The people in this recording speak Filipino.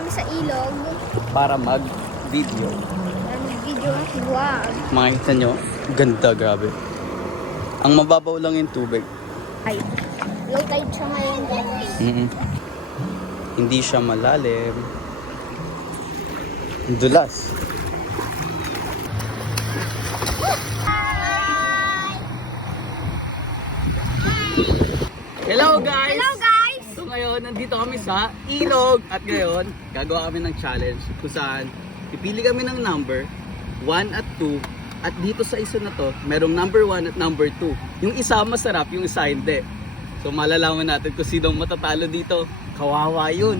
kami sa ilog. para mag-video. Video ng vlog. Makikita nyo, ganda, grabe. Ang mababaw lang yung tubig. Ay, low tide siya ngayon, guys. Hindi siya malalim. Dulas. Hello guys! Hello, guys! So ngayon, nandito kami sa ilog. At ngayon, gagawa kami ng challenge kung saan pipili kami ng number 1 at 2. At dito sa isa na to, merong number 1 at number 2. Yung isa masarap, yung isa hindi. So malalaman natin kung sinong matatalo dito. Kawawa yun.